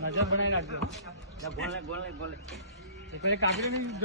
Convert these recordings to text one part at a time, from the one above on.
નજર બનાવી નાખજો એ પેલી કાકડી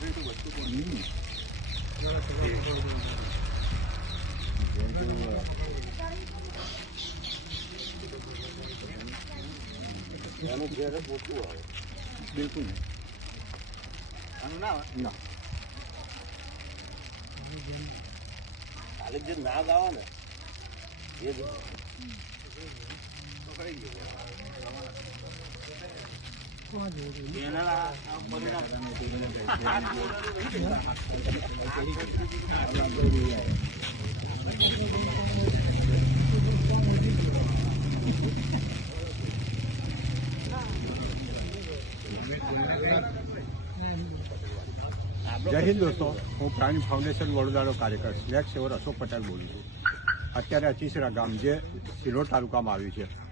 દસું કાપવા દાદી હા દાદા બિલકુલ ના ખાલી જે નાગ આવે ને એ જ જય હિન્દ દોસ્તો. હું પ્રાણી ફાઉન્ડેશન વડોદરાનો કાર્યકર સ્નેક સેવર અશોક પટેલ બોલું છું. અત્યારે અચીસરા ગામ જે સિલોડ તાલુકામાં આવ્યું છે.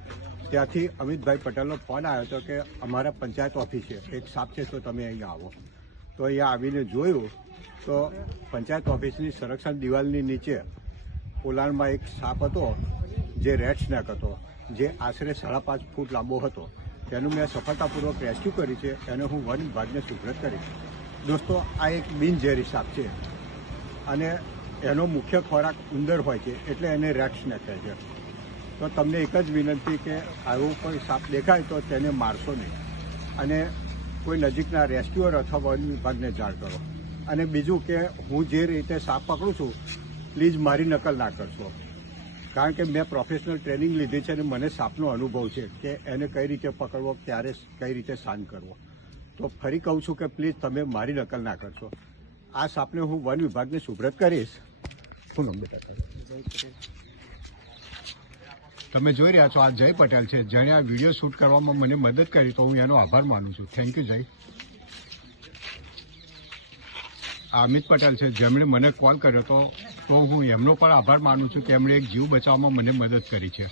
ત્યાંથી અમિતભાઈ પટેલનો ફોન આવ્યો હતો કે અમારા પંચાયત ઓફિસ છે એક સાપ છે, તો તમે અહીંયા આવો. તો અહીંયા આવીને જોયું, તો પંચાયત ઓફિસની સંરક્ષણ દિવાલની નીચે પોલાણમાં એક સાપ હતો, જે રેડ સ્નેક હતો, જે આશરે સાડા પાંચ ફૂટ લાંબો હતો. તેનું મેં સફળતાપૂર્વક રેસ્ક્યુ કરી છે, એને હું વન વિભાગને સુપ્રત કરીશ. દોસ્તો, આ એક બિનઝેરી સાપ છે અને એનો મુખ્ય ખોરાક ઉંદર હોય છે, એટલે એને રેડ સ્નેક કહે છે. તો તમને એક જ વિનંતી કે આવો કોઈ સાપ દેખાય તો તેને મારશો નહીં. અને કોઈ નજીકના રેસ્ક્યુઅર અથવા વન વિભાગને જાણ કરો. અને બીજું કે હું જે રીતે સાપ પકડું છું, પ્લીઝ મારી નકલ ના કરશો. કારણ કે મેં પ્રોફેશનલ ટ્રેનિંગ લીધી છે અને મને સાપનો અનુભવ છે કે એને કઈ રીતે પકડવો, ક્યારે કઈ રીતે શાંત કરવો. તો ફરી કહું છું કે પ્લીઝ તમે મારી નકલ ના કરશો. આ સાપને હું વન વિભાગને સુબ્રત કરીશ. હું નમ્રતા તમે જોઈ રહ્યા છો, આ જય પટેલ છે. જેણે આ વીડિયો શૂટ કરવામાં મને મદદ કરી, તો હું એનો આભાર માનું છું. થેન્ક યુ જય. અમિત પટેલ છે, જેમણે મને કોલ કર્યો તો તો હું એમનો પણ આભાર માનું છું કે એમણે એક જીવ બચાવવામાં મને મદદ કરી છે.